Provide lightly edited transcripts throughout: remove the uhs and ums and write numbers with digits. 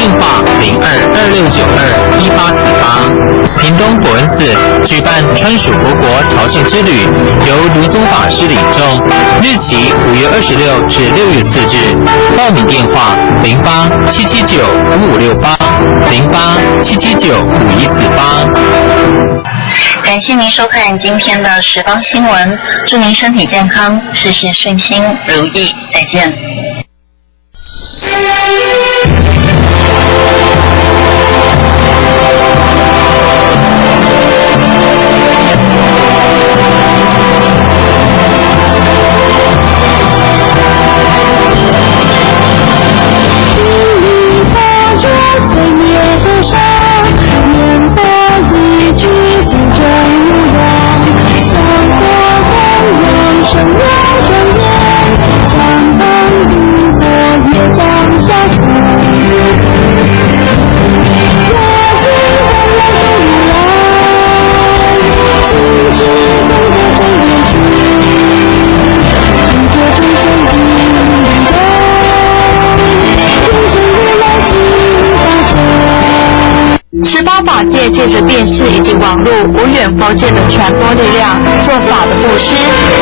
电话0226921848。屏东佛恩寺举办川蜀佛国朝圣之旅，由如宗法师领众，日期5月26至6月4日。报名电话08-779-5568，08-779-5148。感谢您收看今天的十方新闻，祝您身体健康，事事顺心如意，再见。罪孽上，愿把一句负正无量，香火光亮，生耀庄严，将当炉火业障消除。我今欢来终于来，今之功德真远去，这众生因缘缘，变成如来心。18法界借着电视以及网络无远佛界的传播力量，做法的布施，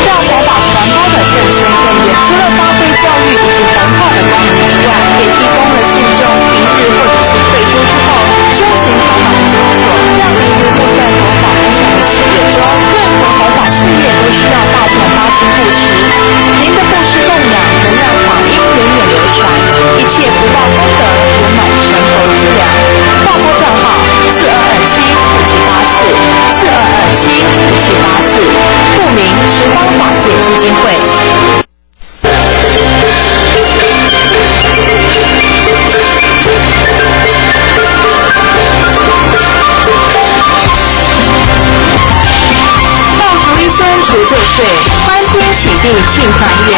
让佛法传播的更深更远。除了发挥教育以及弘化的功能之外，也提供了信众平日或者是退休之后修行佛法的场所，让您能够在佛法安详的事业中，任何佛法事业都需要大众发心护持。您的布施供养能让法音源远流传，一切福报功德圆满成佛资粮。划拨账号42274784，42274784，户名十方法界基金会。爆竹一声除旧岁，欢天喜地庆团圆。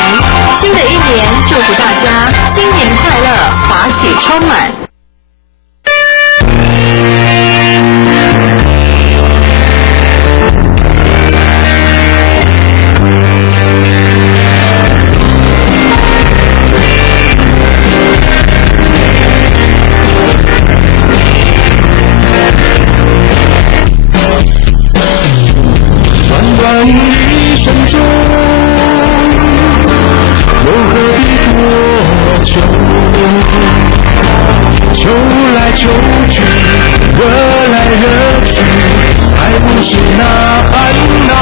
新的一年，祝福大家新年快乐，法喜充满。一生中，又何必多求？求来求去，惹来惹去，还不是那烦恼。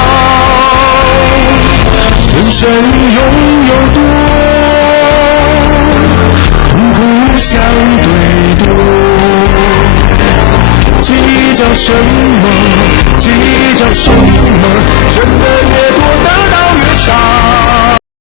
人生拥有多，痛苦相对多。计较什么？计较什么？真的也